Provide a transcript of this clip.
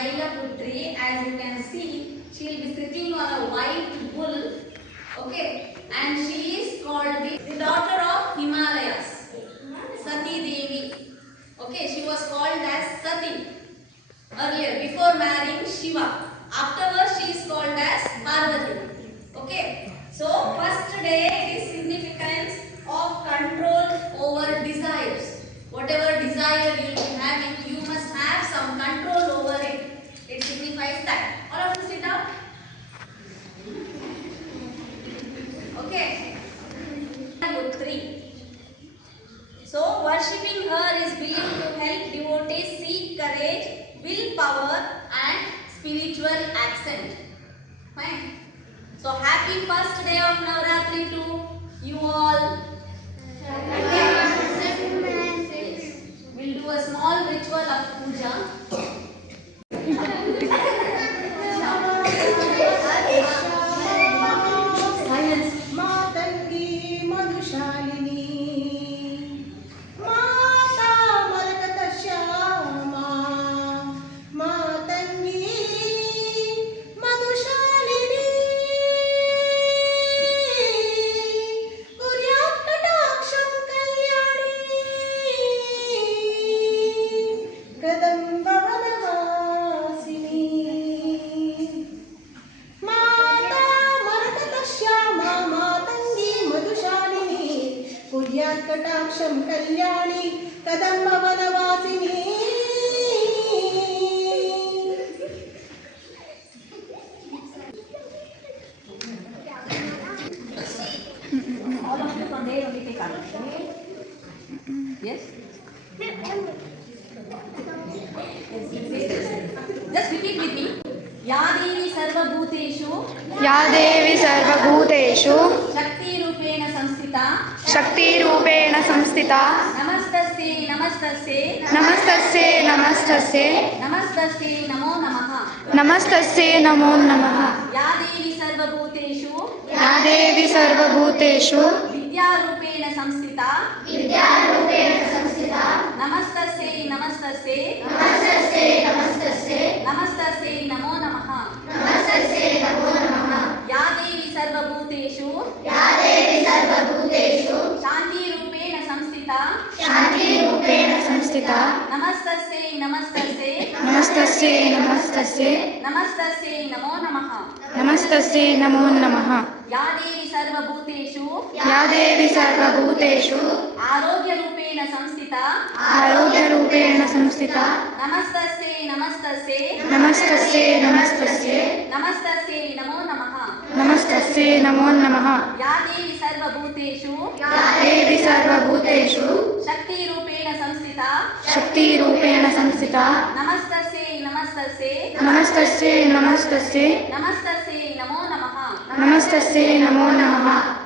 Shailaputri, as you can see, she will be sitting on a white bull. Okay, and she is called the daughter of Himalayas, Sati Devi. Okay, she was called as Sati earlier before marrying Shiva. Afterwards, she is called as Parvati. Okay, so first day is significance of control over desires. Whatever desire you will be having, you must have some control over it. It signifies that. All of you sit down. Okay. Good 3. So worshipping her is believed to help devotees seek courage, willpower and spiritual ascent. Fine. So happy first day of Navratri to you all. We'll do a small ritual of puja. कटाक्षं Kalyani Kadamba वनवासिनी All of you from there only take out. Yes? Just repeat with me. या देवी सर्वभूतेषु शक्तिरूपेण संस्थिता नमस्तस्यै नमो नमः या देवी सर्वभूतेषु विद्यारूपेण संस्थिता नमस्तस्यै नमो नमः या देवी सर्वभूतेषु शान्तिरूपेण संस्थिता नमस्तस्यै नमो नमः या देवी सर्वभूतेषु आरोग्यरूपेण संस्थिता नमस्तस्यै नमो नमः या देवी सर्वभूतेषु शक्तिरूपेण संस्थिता नमस्तस्यै नमो नमः